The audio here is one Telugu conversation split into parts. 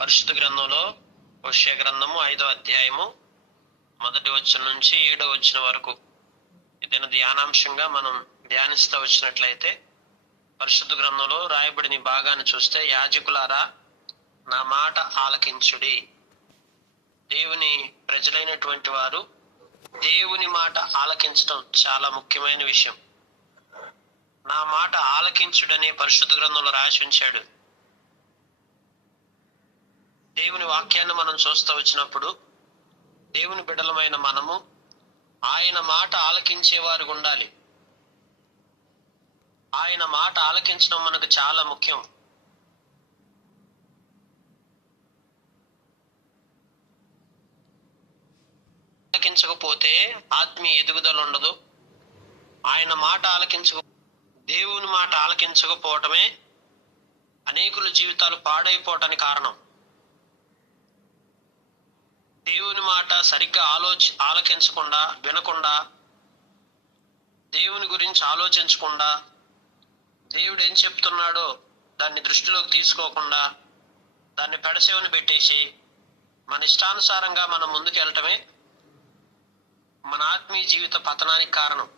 పరిశుద్ధ గ్రంథంలో హోషేయ గ్రంథము 5వ అధ్యాయము 1వ వచనం నుంచి 7వ వచనం వరకు ఏదైనా ధ్యానాంశంగా మనం ధ్యానిస్తూ వచ్చినట్లయితే, పరిశుద్ధ గ్రంథంలో రాయబడిన భాగాన్ని చూస్తే, యాజకులారా నా మాట ఆలకించుడి. దేవుని ప్రజలైనటువంటి వారు దేవుని మాట ఆలకించడం చాలా ముఖ్యమైన విషయం. నా మాట ఆలకించుడని పరిశుద్ధ గ్రంథంలో రాసి ఉంచాడు. దేవుని వాక్యాన్ని మనం చూస్తూ వచ్చినప్పుడు, దేవుని బిడ్డలమైన మనము ఆయన మాట ఆలకించేవారు ఉండాలి. ఆయన మాట ఆలకించడం మనకు చాలా ముఖ్యం. ఆలకించకపోతే ఆత్మీయ ఎదుగుదల ఉండదు. ఆయన మాట దేవుని మాట ఆలకించకపోవటమే అనేకుల జీవితాలు పాడైపోవటానికి కారణం. దేవుని మాట సరిగ్గా ఆలకించకుండా, వినకుండా, దేవుని గురించి ఆలోచించకుండా, దేవుడు ఏం చెప్తున్నాడో దాన్ని దృష్టిలోకి తీసుకోకుండా, దాన్ని పెడసేవని పెట్టేసి మన ఇష్టానుసారంగా మనం ముందుకు వెళ్ళటమే మన ఆత్మీయ జీవిత పతనానికి కారణం.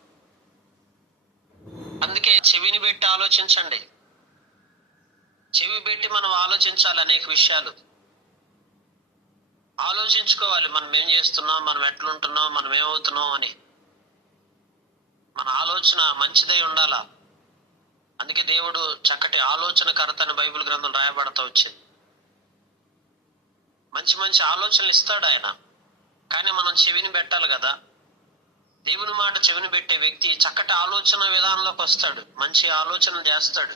అందుకే చెవిని పెట్టి ఆలోచించండి. చెవి పెట్టి మనం ఆలోచించాలి. అనేక విషయాలు ఆలోచించుకోవాలి. మనం ఏం చేస్తున్నాం, మనం ఎట్లుంటున్నాం, మనం ఏమవుతున్నాం అని. మన ఆలోచన మంచిదై ఉండాలా. అందుకే దేవుడు చక్కటి ఆలోచనకర్త అని బైబిల్ గ్రంథం రాయబడతా వచ్చింది. మంచి మంచి ఆలోచనలు ఇస్తాడు ఆయన, కానీ మనం చెవిని పెట్టాలి కదా. దేవుని మాట చెవిని పెట్టే వ్యక్తి చక్కటి ఆలోచన విధానంలోకి వస్తాడు, మంచి ఆలోచనలు చేస్తాడు.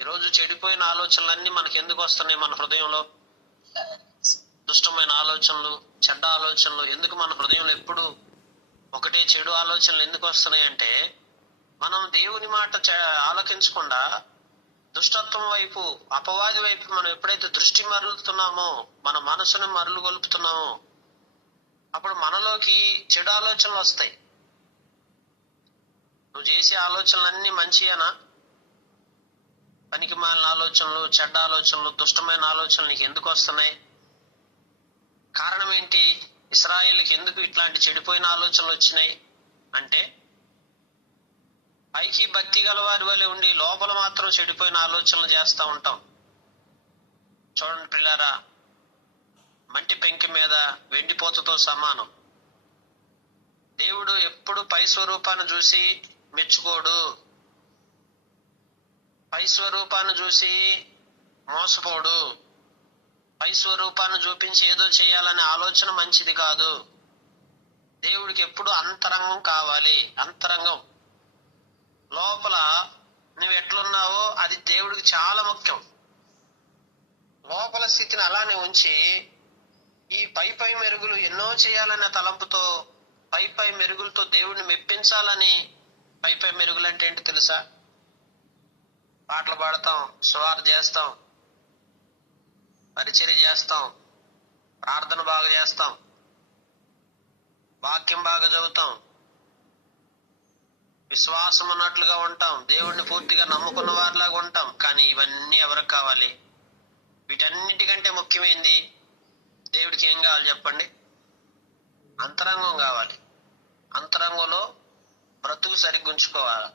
ఈరోజు చెడిపోయిన ఆలోచనలన్నీ మనకి ఎందుకు వస్తున్నాయి? మన హృదయంలో దుష్టమైన ఆలోచనలు, చెడ్డ ఆలోచనలు ఎందుకు మన హృదయంలో ఎప్పుడు ఒకటే చెడు ఆలోచనలు ఎందుకు వస్తున్నాయి అంటే, మనం దేవుని మాట ఆలకించకుండా దుష్టత్వం వైపు, అపవాది వైపు మనం ఎప్పుడైతే దృష్టి మరలుతున్నామో, మన మనసును మరలు గొలుపుతున్నామో, అప్పుడు మనలోకి చెడు ఆలోచనలు వస్తాయి. నువ్వు చేసే ఆలోచనలన్నీ మంచియేనా? పనికి మాలిన ఆలోచనలు, చెడ్డ ఆలోచనలు, దుష్టమైన ఆలోచనలు నీకు ఎందుకు వస్తున్నాయి? కారణం ఏంటి? ఇశ్రాయేలుకి ఎందుకు ఇట్లాంటి చెడిపోయిన ఆలోచనలు వచ్చినాయి అంటే, పైకి భక్తి గలవారి వలె ఉండి లోపల మాత్రం చెడిపోయిన ఆలోచనలు చేస్తూ ఉంటాం. చూడండి పిల్లారా, మంటి పెంకి మీద వెండిపోతతో సమానం. దేవుడు ఎప్పుడు పై స్వరూపాన్ని చూసి మెచ్చుకోడు. పై స్వరూపాన్ని చూసి మోసపోడు. పై స్వరూపాన్ని చూపించి ఏదో చేయాలనే ఆలోచన మంచిది కాదు. దేవుడికి ఎప్పుడు అంతరంగం కావాలి. అంతరంగం లోపల నువ్వు ఎట్లున్నావో అది దేవుడికి చాలా ముఖ్యం. లోపల స్థితిని అలానే ఉంచి, ఈ పై మెరుగులు ఎన్నో చేయాలనే తలంపుతో, పై మెరుగులతో దేవుడిని మెప్పించాలని, పై మెరుగులు అంటే ఏంటి తెలుసా? పాటలు పాడతాం, సువార్త చేస్తాం, పరిచర్య చేస్తాం, ప్రార్థన బాగా చేస్తాం, వాక్యం బాగా చదువుతాం, విశ్వాసం ఉన్నట్లుగా ఉంటాం, దేవుడిని పూర్తిగా నమ్ముకున్న వారిలాగా ఉంటాం. కానీ ఇవన్నీ ఎవరికి కావాలి? వీటన్నిటికంటే ముఖ్యమైనది దేవుడికి ఏం కావాలి చెప్పండి? అంతరంగం కావాలి. అంతరంగంలో బ్రతుకు సరిగ్గా ఉంచుకోవాలి.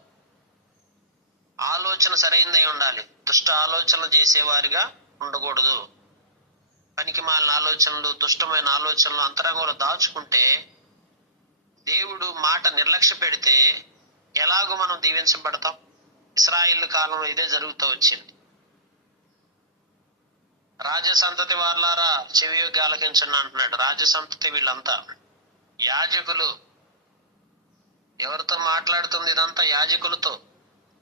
ఆలోచన సరైనదై ఉండాలి. దుష్ట ఆలోచనలు చేసేవారిగా ఉండకూడదు. పనికి మాలిన ఆలోచనలు, దుష్టమైన ఆలోచనలు అంతరంగంలో దాచుకుంటే, దేవుడు మాట నిర్లక్ష్య పెడితే ఎలాగో మనం దీవించబడతాం? ఇశ్రాయేలు కాలంలో ఇదే జరుగుతూ వచ్చింది. రాజసంతతి వాళ్ళారా చెవియొగ్గి ఆలకించండి అంటున్నాడు. రాజసంతతి వీళ్ళంతా యాజకులు. ఎవరితో మాట్లాడుతుంది ఇదంతా? యాజకులతో,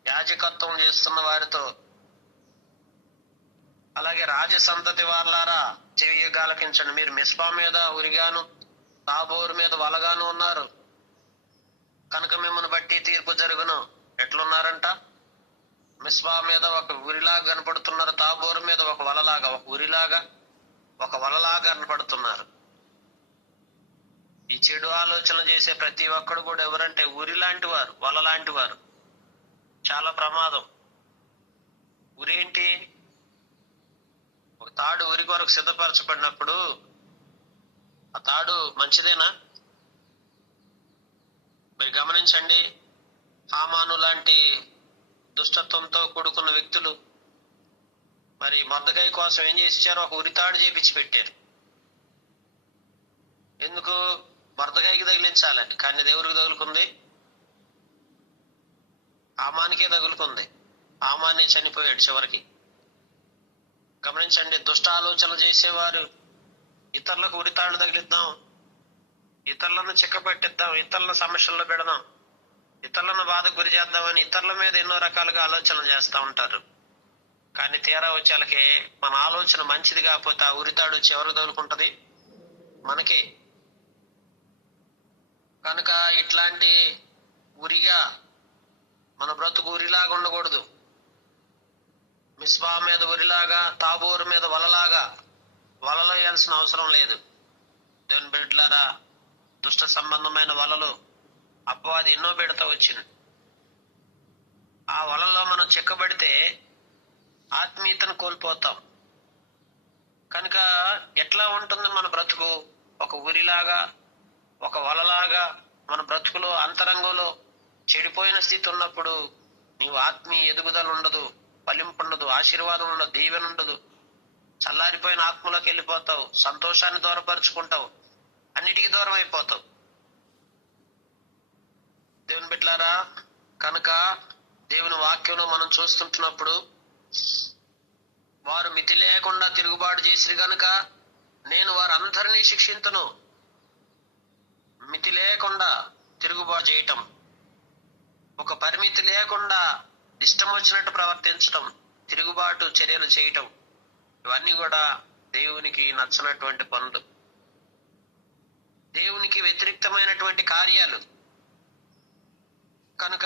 యాజకత్వం చేస్తున్న వారితో. అలాగే రాజసంతతి వాళ్ళారా చెవియొగ్గి ఆలకించండి. మీరు మిస్పా మీద ఉరిగాను, తాబోరు మీద వలగాను ఉన్నారు కనుక మిమ్మల్ని బట్టి తీర్పు జరుగును. ఎట్లున్నారంట? మిస్పా మీద ఒక ఉరిలాగా కనపడుతున్నారు, తాబోరు మీద ఒక వలలాగా, ఒక ఉరిలాగా, ఒక వలలాగా కనపడుతున్నారు. ఈ చెడు ఆలోచన చేసే ప్రతి ఒక్కడు కూడా ఎవరంటే ఉరి లాంటి వారు, వల లాంటి వారు. చాలా ప్రమాదం. ఉరేంటి? ఒక తాడు ఉరి కొరకు సిద్ధపరచబడినప్పుడు ఆ తాడు మంచిదేనా? మీరు గమనించండి, హామాను లాంటి దుష్టత్వంతో కూడుకున్న వ్యక్తులు మరి మొర్దెకై కోసం ఏం చేశారు? ఒక ఉరితాడు చేపించి పెట్టారు. ఎందుకు? మొర్దెకైకి తగిలించాలని. కానీ దేవుడికి తగులుకుంది, హామానికే తగులుకుంది. హామానే చనిపోయాడు చివరికి. గమనించండి, దుష్ట ఆలోచనలు చేసేవారు ఇతరులకు ఉరితాడు తగిలిద్దాం, ఇతరులను చిక్కబెట్టిద్దాం, ఇతరుల సమస్యల్లో పెడదాం, ఇతరులను బాధకు గురి చేద్దామని ఇతరుల మీద ఎన్నో రకాలుగా ఆలోచనలు చేస్తూ ఉంటారు. కానీ తీరా వచ్చేలకి మన ఆలోచన మంచిది కాకపోతే ఆ ఉరితాడు వచ్చి ఎవరు తగులుకుంటది? మనకే. కనుక ఇట్లాంటి ఉరిగా మన బ్రతుకు ఉరిలాగా ఉండకూడదు. మిస్పా మీద ఉరిలాగా, తాబోరు మీద వలలాగా వలలో వేయాల్సిన అవసరం లేదు. దేవుని బిడ్డలారా, దుష్ట సంబంధమైన వలలు అపవాది ఎన్నో పెడతా వచ్చింది. ఆ వలలో మనం చిక్కబడితే ఆత్మీయతను కోల్పోతాం. కనుక ఎట్లా ఉంటుంది మన బ్రతుకు? ఒక ఉరిలాగా, ఒక వలలాగా మన బ్రతుకులో అంతరంగంలో చెడిపోయిన స్థితి ఉన్నప్పుడు నీవు ఆత్మీయ ఎదుగుదల ఉండదు, ఫలింపు ఉండదు, ఆశీర్వాదం ఉండదు, దీవెన ఉండదు. చల్లారిపోయిన ఆత్మలోకి వెళ్ళిపోతావు, సంతోషాన్ని దూరపరుచుకుంటావు, అన్నిటికీ దూరం అయిపోతావు. దేవుని బిడ్డలారా, కనుక దేవుని వాక్యంలో మనం చూస్తుంటున్నప్పుడు వారు మితి లేకుండా తిరుగుబాటు చేసిరు గనుక నేను వారందరినీ శిక్షింతును. మితి లేకుండా తిరుగుబాటు చేయటం, ఒక పరిమితి లేకుండా ఇష్టం వచ్చినట్టు ప్రవర్తించటం, తిరుగుబాటు చర్యలు చేయటం, ఇవన్నీ కూడా దేవునికి నచ్చనటువంటి పనులు, దేవునికి వ్యతిరేక్తమైనటువంటి కార్యాలు. కనుక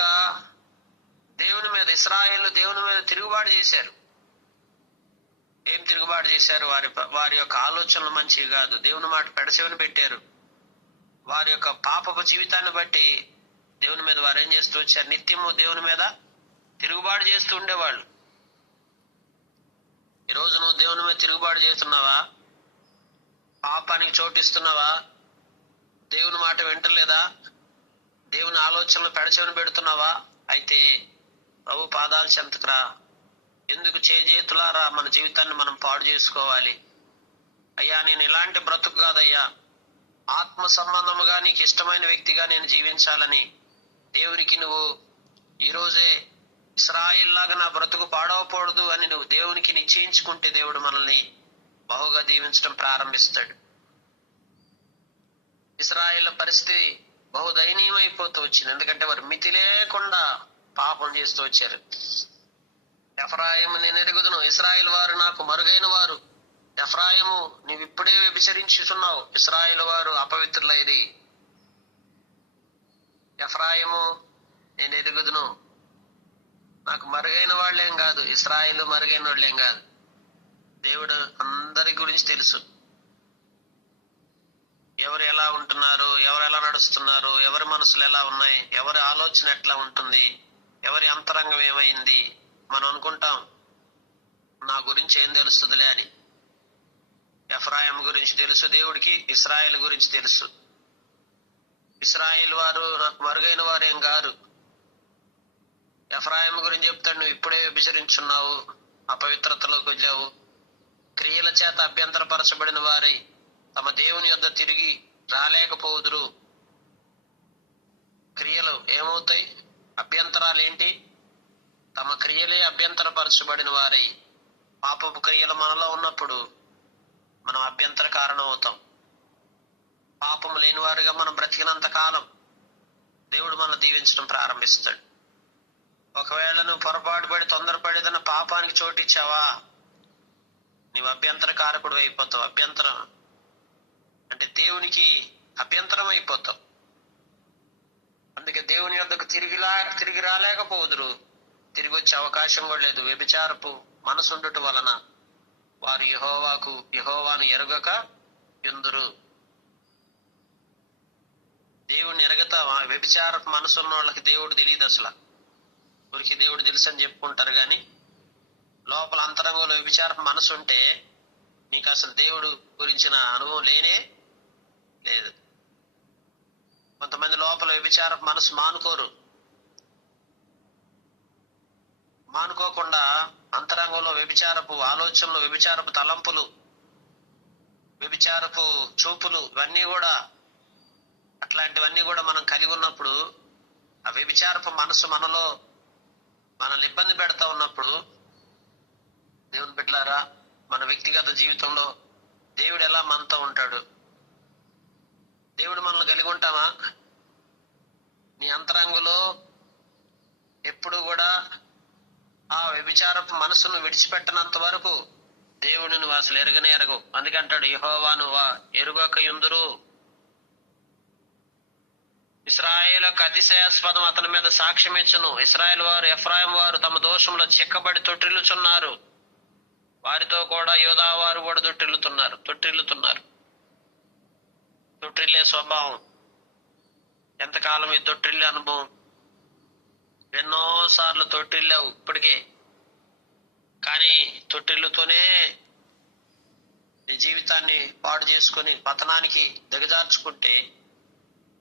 దేవుని మీద ఇశ్రాయేలు దేవుని మీద తిరుగుబాటు చేశారు. ఏం తిరుగుబాటు చేశారు? వారి యొక్క ఆలోచనలు మంచివి కాదు, దేవుని మాట పెడచెవిని పెట్టారు. వారి యొక్క పాపపు జీవితాన్ని బట్టి దేవుని మీద వారు ఏం చేస్తూ వచ్చారు? నిత్యము దేవుని మీద తిరుగుబాటు చేస్తూ ఉండేవాళ్ళు. ఈరోజు నువ్వు దేవుని మీద తిరుగుబాటు చేస్తున్నావా? పాపానికి చోటిస్తున్నావా? దేవుని మాట వింటలేదా? దేవుని ఆలోచనలు పెడచెవిని పెడుతున్నావా? అయితే ప్రభు పాదాలు చెంతకురా. ఎందుకు చేతులారా మన జీవితాన్ని మనం పాడు చేసుకోవాలి? అయ్యా, నేను ఇలాంటి బ్రతుకు కాదయ్యా, ఆత్మ సంబంధముగా నీకు ఇష్టమైన వ్యక్తిగా నేను జీవించాలని దేవునికి నువ్వు ఈరోజే ఇశ్రాయేలు లాగా నా బ్రతుకు పాడవకూడదు అని నువ్వు దేవునికి నిశ్చయించుకుంటే దేవుడు మనల్ని బహుగా దీవించడం ప్రారంభిస్తాడు. ఇశ్రాయేలు పరిస్థితి బహు దయనీయమైపోతూ వచ్చింది. ఎందుకంటే వారు మితి లేకుండా పాపం చేస్తూ వచ్చారు. ఎఫ్రాయిము నేను ఎరుగుదును, ఇశ్రాయేలు వారు నాకు మరుగైన వారు. ఎఫ్రాయిము, నీవు ఇప్పుడే వ్యభిచరించుచున్నావు, ఇశ్రాయేలు వారు అపవిత్రులైరి. ఎఫ్రాయిము నేను ఎరుగుదును, నాకు మరుగైన వాళ్ళేం కాదు, ఇశ్రాయేలు మరుగైన వాళ్ళేం కాదు. దేవుడు అందరి గురించి తెలుసు. ఎవరు ఎలా ఉంటున్నారు, ఎవరు ఎలా నడుస్తున్నారు, ఎవరి మనసులు ఎలా ఉన్నాయి, ఎవరి ఆలోచన ఎట్లా ఉంటుంది, ఎవరి అంతరంగం ఏమైంది. మనం అనుకుంటాం నా గురించి ఏం తెలుస్తుందిలే అని. ఎఫ్రాయిం గురించి తెలుసు దేవుడికి, ఇశ్రాయేలు గురించి తెలుసు. ఇశ్రాయేలు వారు నాకు మరుగైన వారేం కారు. ఎఫ్రాయిం గురించి చెప్తాడు, నువ్వు ఇప్పుడే వ్యభిచరించున్నావు, అపవిత్రతలోకి వెళ్ళావు, క్రియల చేత అభ్యంతరపరచబడిన వారై తమ దేవుని యొద్ద తిరిగి రాలేకపోదురు. క్రియలు ఏమవుతాయి? అభ్యంతరాలు ఏంటి? తమ క్రియలే అభ్యంతరపరచబడిన వారై. పాపపు క్రియలు మనలో ఉన్నప్పుడు మనం అభ్యంతర కారణం అవుతాం. పాపము లేని వారుగా మనం బ్రతికినంత కాలం దేవుడు మనం దీవించడం ప్రారంభిస్తాడు. ఒకవేళ నువ్వు పొరపాటు పడి తొందరపడి ఏదైనా పాపానికి చోటిచ్చావా, నీవు అభ్యంతర కారకుడు అయిపోతావు. అభ్యంతరం అంటే దేవునికి అభ్యంతరం అయిపోతావు. అందుకే దేవుని యొద్దకు తిరిగి రాలేకపోదురు, తిరిగి వచ్చే అవకాశం కూడా లేదు. వ్యభిచారపు మనసుండుట వలన వారు యెహోవాను ఎరుగక యుందురు. దేవుణ్ణి ఎరగతావా? వ్యభిచారపు మనసున్న వాళ్ళకి దేవుడు తెలియదు. అసలు ఊరికి దేవుడు తెలుసు అని చెప్పుకుంటారు, కానీ లోపల అంతరంగంలో వ్యభిచారపు మనసు ఉంటే నీకు అసలు దేవుడు గురించిన అనుభవం లేనే లేదు. కొంతమంది లోపల వ్యభిచారపు మనసు మానుకోకుండా అంతరంగంలో వ్యభిచారపు ఆలోచనలు, వ్యభిచారపు తలంపులు, వ్యభిచారపు చూపులు, అట్లాంటివన్నీ కూడా మనం కలిగి ఉన్నప్పుడు, ఆ వ్యభిచారపు మనసు మనల్ని ఇబ్బంది పెడతా ఉన్నప్పుడు, దేవుని బిడ్డలారా, మన వ్యక్తిగత జీవితంలో దేవుడు ఎలా మనతో ఉంటాడు? దేవుడు మనల్ని కలిగి ఉంటామా? నీ అంతరంగంలో ఎప్పుడు కూడా ఆ వ్యభిచారపు మనసును విడిచిపెట్టనంత వరకు దేవుడిని నువ్వు అసలు ఎరగవు. అందుకంటాడు, యెహోవాను ఎరుగకయుందురు. ఇశ్రాయేలుకు అతిశయాస్పదం అతని మీద సాక్ష్యం ఇచ్చును. ఇశ్రాయేలు వారు, ఎఫ్రాయిం వారు తమ దోషంలో చిక్కబడి తొట్టిల్లుచున్నారు. వారితో కూడా యోధా వారు కూడా తొట్టిల్లుతున్నారు. తొట్టిల్లే స్వభావం. ఎంతకాలం ఈ తొట్టిల్లే అనుభవం? ఎన్నోసార్లు తొట్టిల్లావు ఇప్పటికే, కానీ తొట్టిల్లుతోనే నీ జీవితాన్ని పాడు చేసుకుని పతనానికి దిగజార్చుకుంటే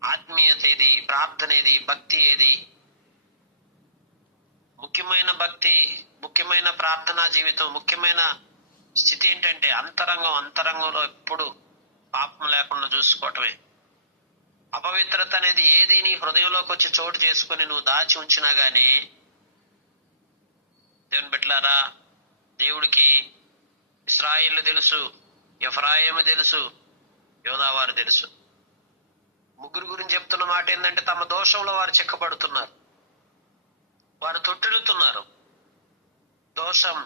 ఆత్మీయత ఏది? ప్రార్థన ఏది? భక్తి ఏది? ముఖ్యమైన భక్తి, ముఖ్యమైన ప్రార్థనా జీవితం, ముఖ్యమైన స్థితి ఏంటంటే అంతరంగంలో ఎప్పుడు పాపం లేకుండా చూసుకోవటమే. అపవిత్రత అనేది ఏది నీ హృదయంలోకి వచ్చి చోటు చేసుకుని నువ్వు దాచి ఉంచినా గానీ, దేవుని బిడ్డలారా, దేవుడికి ఇశ్రాయేలు తెలుసు, ఎఫ్రాయిము తెలుసు, యోధావారు తెలుసు. ముగ్గురు గురించి చెప్తున్న మాట ఏంటంటే, తమ దోషంలో వారు చిక్కబడుతున్నారు, వారు తొట్టిల్లుతున్నారు. దోషం,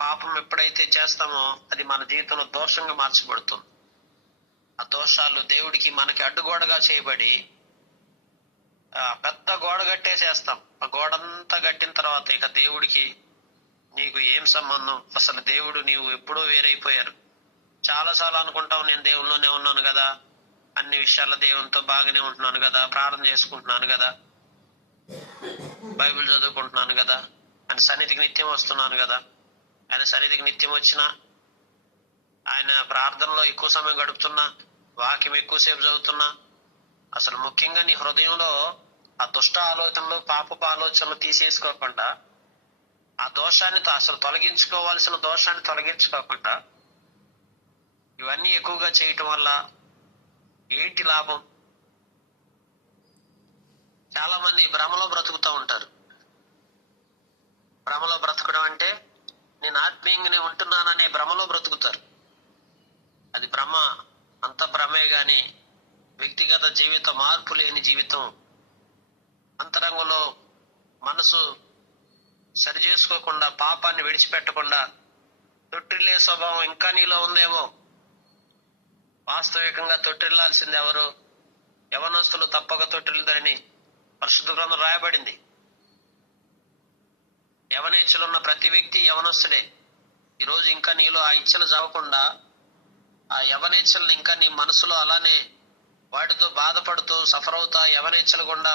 పాపం ఎప్పుడైతే చేస్తామో అది మన జీవితంలో దోషంగా మార్చబడుతుంది. ఆ దోషాలు దేవుడికి మనకి అడ్డుగోడగా చేయబడి పెద్ద గోడ కట్టేసేస్తాం. ఆ గోడంతా కట్టిన తర్వాత ఇక దేవుడికి నీకు ఏం సంబంధం? అసలు దేవుడు, నీవు ఎప్పుడో వేరైపోయారు. చాలాసార్లు అనుకుంటావు, నేను దేవుల్లోనే ఉన్నాను కదా, అన్ని విషయాల్లో దేవునితో బాగానే ఉంటున్నాను కదా, ప్రార్థన చేసుకుంటున్నాను కదా, బైబిల్ చదువుకుంటున్నాను కదా, ఆయన సన్నిధికి నిత్యం వస్తున్నాను కదా. ఆయన సన్నిధికి నిత్యం వచ్చినా, ఆయన ప్రార్థనలో ఎక్కువ సమయం గడుపుతున్నా, వాక్యం ఎక్కువసేపు చదువుతున్నా, అసలు ముఖ్యంగా నీ హృదయంలో ఆ దుష్ట ఆలోచనలు, పాపపు ఆలోచనలు తీసేసుకోకుండా, ఆ దోషాన్ని అసలు తొలగించుకోవాల్సిన దోషాన్ని తొలగించుకోకుండా ఇవన్నీ ఎక్కువగా చేయటం వల్ల ఏంటి లాభం? చాలా మంది భ్రమలో బ్రతుకుతూ ఉంటారు. భ్రమలో బ్రతకడం అంటే నేను ఆత్మీయంగానే ఉంటున్నాననే భ్రమలో బ్రతుకుతారు. అది భ్రమ, అంత భ్రమే గాని వ్యక్తిగత జీవిత మార్పు లేని జీవితం, అంతరంగంలో మనసు సరి చేసుకోకుండా, పాపాన్ని విడిచిపెట్టకుండా తొట్టిల్లే స్వభావం ఇంకా నీలో ఉందేమో. వాస్తవికంగా తొట్టిల్లాల్సింది ఎవరు? యవనస్తులు తప్పక తొట్టిల్లుదని పరిశుద్ధ గ్రంథం రాయబడింది. యవనేచ్ఛలున్న ప్రతి వ్యక్తి యవనస్తుడే. ఈరోజు ఇంకా నీలో ఆ ఇచ్చలు చావకుండా, ఆ యవనేచ్ఛలను ఇంకా నీ మనసులో అలానే వాటితో బాధపడుతూ సఫర్ అవుతా, యవనేచ్ఛలు గుండా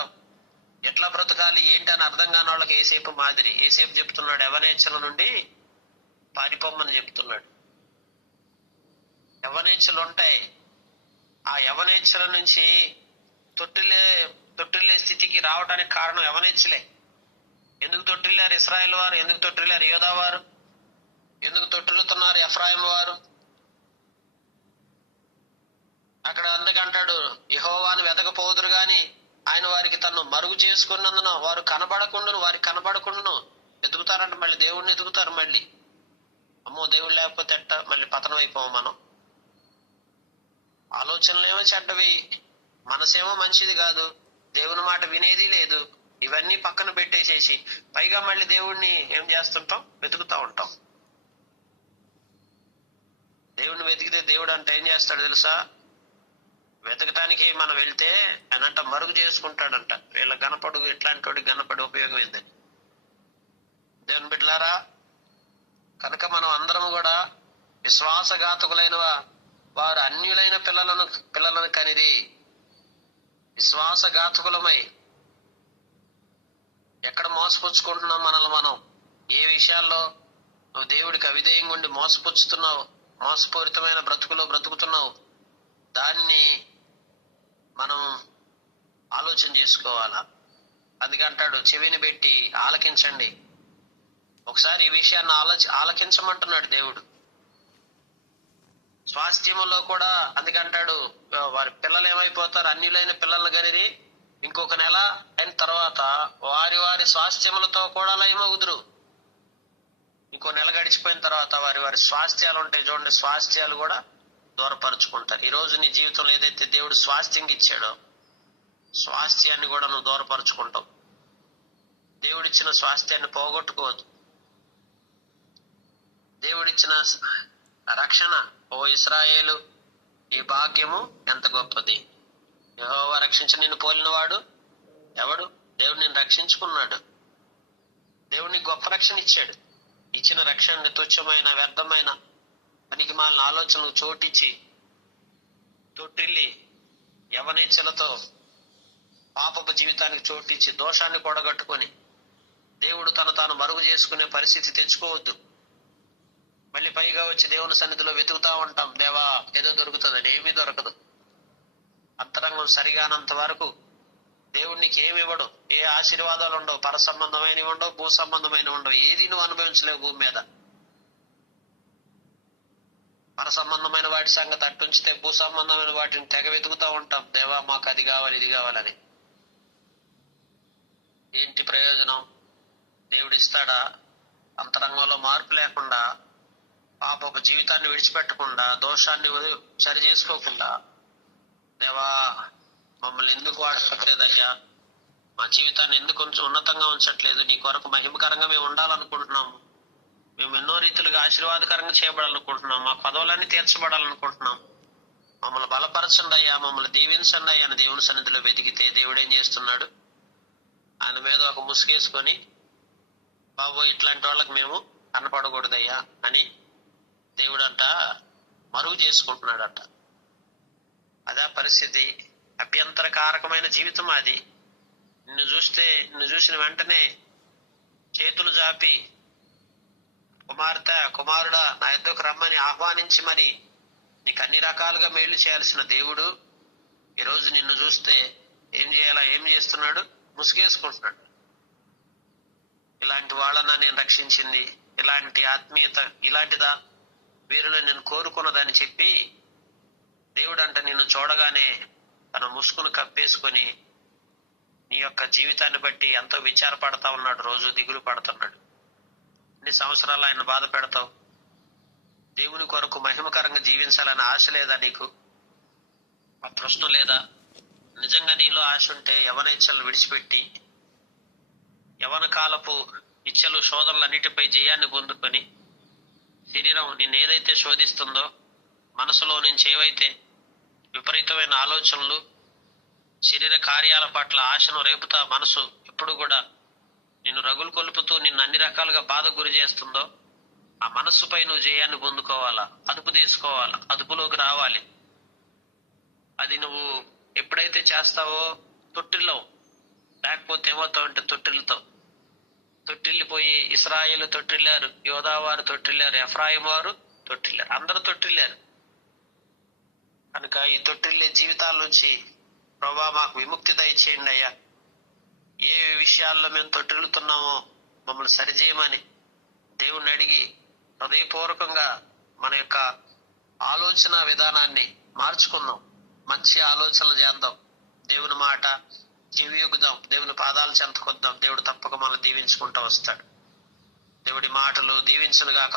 ఎట్లా బ్రతకాలి ఏంటి అని అర్థం కాని వాళ్ళకి ఏసేపు మాదిరి. ఏసేపు చెప్తున్నాడు, యవనేచ్ఛల నుండి పారిపోమ్మని చెప్తున్నాడు. యవనేచ్ఛలు ఉంటాయి. ఆ యవనేచ్ఛల నుంచి తొట్టిల్లే స్థితికి రావడానికి కారణం యవనేచ్ఛలే. ఎందుకు తొట్టిల్లారు ఇశ్రాయేలు వారు? ఎందుకు తొట్టిల్లారు యోధా వారు? ఎందుకు తొట్టిల్లుతున్నారు ఎఫ్రాయిం వారు? అక్కడ అందుకంటాడు, యెహోవాను వెతకపోదురు గాని ఆయన వారికి తను మరుగు చేసుకున్నందున వారు వారికి కనబడకుండాను ఎదుగుతారంట. మళ్ళీ దేవుడిని ఎదుగుతారు. మళ్ళీ అమ్మో దేవుడు లేకపోతే ఎట్ట, మళ్ళీ పతనం అయిపోము మనం. ఆలోచనలేమో చెడ్డవి, మనసేమో మంచిది కాదు, దేవుని మాట వినేది లేదు. ఇవన్నీ పక్కన పెట్టేసేసి పైగా మళ్ళీ దేవుడిని ఏం చేస్తుంటాం? వెతుకుతా ఉంటాం. దేవుడిని వెతికితే దేవుడు అంటే ఏం చేస్తాడు తెలుసా? వెతకటానికి మనం వెళ్తే ఆయనంట మరుగు చేసుకుంటాడంట. వీళ్ళ గనపడు, ఇట్లాంటి వాడికి గనపడి ఉపయోగం ఏందని. దేవుని బిడ్డలారా, కనుక మనం అందరం కూడా విశ్వాసఘాతకులైన వారు అన్యులైన పిల్లలను కనిది. విశ్వాసఘాతకులమై ఎక్కడ మోసపుచ్చుకుంటున్నాం మనల్ని మనం? ఏ విషయాల్లో నువ్వు దేవుడికి అవిధేయంగా ఉండి మోసపుచ్చుతున్నావు? మోసపూరితమైన బ్రతుకులో బ్రతుకుతున్నావు. దాన్ని మనం ఆలోచన చేసుకోవాలా. అందుకంటాడు, చెవిని పెట్టి ఆలకించండి. ఒకసారి ఈ విషయాన్ని ఆలకించమంటున్నాడు దేవుడు. స్వాస్థ్యములో కూడా అందుకంటాడు, వారి పిల్లలు ఏమైపోతారు, అన్యులైన పిల్లలు గనిది ఇంకొక నెల అయిన తర్వాత వారి వారి స్వాస్థ్యములతో కూడా లయమవుదురు. ఇంకో నెల గడిచిపోయిన తర్వాత వారి వారి స్వాస్థ్యాలు ఉంటాయి చూడండి, స్వాస్థ్యాలు కూడా దూరపరుచుకుంటారు. ఈ రోజు నీ జీవితంలో ఏదైతే దేవుడు స్వాస్థ్యం ఇచ్చాడో స్వాస్థ్యాన్ని కూడా నువ్వు దూరపరుచుకుంటావు. దేవుడిచ్చిన స్వాస్థ్యాన్ని పోగొట్టుకోవద్దు. దేవుడిచ్చిన రక్షణ, ఓ ఇశ్రాయేలు, ఈ భాగ్యము ఎంత గొప్పది. యెహోవా రక్షించి నిన్ను పోలిన వాడు ఎవడు? దేవుడు నిన్ను రక్షించుకున్నాడు. దేవుడిని గొప్ప రక్షణ ఇచ్చాడు. ఇచ్చిన రక్షణని తుచ్చమైన వ్యర్థమైన పనికి మాలిన ఆలోచనలు చోటిచ్చి తొట్టిల్లి యవనేచ్ఛలతో పాపపు జీవితానికి చోటిచ్చి దోషాన్ని కూడగట్టుకొని దేవుడు తాను మరుగు చేసుకునే పరిస్థితి తెచ్చుకోవద్దు. మళ్ళీ పైగా వచ్చి దేవుని సన్నిధిలో వెతుకుతా ఉంటాం, దేవా ఏదో దొరుకుతుందని. ఏమీ దొరకదు. అంతరంగం సరిగానంత వరకు దేవుడు నీకు ఏమి ఇవ్వడు. ఏ ఆశీర్వాదాలు ఉండవు, పర సంబంధమైనవి ఉండవు, భూ సంబంధమైనవి ఉండవు. ఏది నువ్వు అనుభవించలేవు భూమి మీద. పర సంబంధమైన వాటి సంగతి అట్టుంచితే భూ సంబంధమైన వాటిని తెగ వెతుకుతా ఉంటాం, దేవా మాకు అది కావాలి ఇది కావాలని. ఏంటి ప్రయోజనం? దేవుడిస్తాడా? అంతరంగంలో మార్పు లేకుండా, పాపపు జీవితాన్ని విడిచిపెట్టకుండా, దోషాన్ని సరి చేసుకోకుండా, దేవా మమ్మల్ని ఎందుకు వాడట్లేదయ్యా, మా జీవితాన్ని ఎందుకు ఉన్నతంగా ఉంచట్లేదు, నీ కొరకు మహిమకరంగా మేము ఉండాలనుకుంటున్నాము, మేము ఎన్నో రీతిలుగా ఆశీర్వాదకరంగా చేయబడాలనుకుంటున్నాం, మా పదవులన్నీ తీర్చబడాలనుకుంటున్నాం, మమ్మల్ని బలపరచండి అయ్యా, మమ్మల్ని దీవించండి అయ్యా అని దేవుని సన్నిధిలో వెతికితే దేవుడు ఏం చేస్తున్నాడు? ఆయన మీద ఒక ముసుగేసుకొని, బాబు ఇట్లాంటి వాళ్ళకి మేము కనపడకూడదయ్యా అని దేవుడంట మరుగు చేసుకుంటున్నాడట. అదే పరిస్థితి. అభ్యంతరకారకమైన జీవితం అది. నిన్ను చూసిన వెంటనే చేతులు జాపి కుమార్తె, కుమారుడా నా యొద్దకు రమ్మని ఆహ్వానించి మరి నీకు అన్ని రకాలుగా మేలు చేయాల్సిన దేవుడు ఈరోజు నిన్ను చూస్తే ఏం చేస్తున్నాడు? ముసుగేసుకుంటున్నాడు. ఇలాంటి వాళ్ళన్నా నేను రక్షించింది, ఇలాంటి ఆత్మీయత ఇలాంటిదా వీరిలో నేను కోరుకున్నదని చెప్పి దేవుడు అంట నిన్ను చూడగానే తన ముసుగును కప్పేసుకొని నీ యొక్క జీవితాన్ని బట్టి ఎంతో విచారపడతా ఉన్నాడు. రోజు దిగులు పడుతున్నాడు. ఇన్ని సంవత్సరాలు ఆయన బాధ పెడతావు. దేవుని కొరకు మహిమకరంగా జీవించాలని ఆశ లేదా నీకు? ఆ ప్రశ్న లేదా? నిజంగా నీలో ఆశ ఉంటే యవనేచ్ఛలు విడిచిపెట్టి యవన కాలపు ఇచ్చలు శోధనలన్నిటిపై జయాన్ని పొందుకొని, శరీరం నిన్ను ఏదైతే శోధిస్తుందో, మనసులో నుంచి ఏవైతే విపరీతమైన ఆలోచనలు, శరీర కార్యాల పట్ల ఆశను రేపుతా మనసు ఎప్పుడు కూడా నిన్ను రగులు కొలుపుతూ నిన్ను అన్ని రకాలుగా బాధకు గురి చేస్తుందో, ఆ మనస్సుపై నువ్వు జయాన్ని పొందుకోవాలా, అదుపు తీసుకోవాలా, అదుపులోకి రావాలి. అది నువ్వు ఎప్పుడైతే చేస్తావో తొట్టిల్లో, లేకపోతే ఏమవుతావు అంటే తొట్టిల్లిపోయి ఇశ్రాయేలు తొట్టిల్లారు, యోధా వారు తొట్టిల్లారు, ఎఫ్రాయిం వారు తొట్టిల్లారు, అందరూ తొట్టిల్లారు. కనుక ఈ తొట్టిల్లే జీవితాల నుంచి ప్రభా మాకు విముక్తి దయచేయండి అయ్యా, ఏ విషయాల్లో మేము తొట్టిల్లుతున్నామో మమ్మల్ని సరిచేయమని దేవుణ్ణి అడిగి హృదయపూర్వకంగా మన యొక్క ఆలోచన విధానాన్ని మార్చుకుందాం. మంచి ఆలోచనలు చేద్దాం. దేవుని మాట చెవియొగ్గుదాం. దేవుని పాదాలు చెంతకొద్దాం. దేవుడు తప్పక మనల్ని దీవించుకుంటూ వస్తాడు. దేవుడి మాటలు దీవించునుగాక.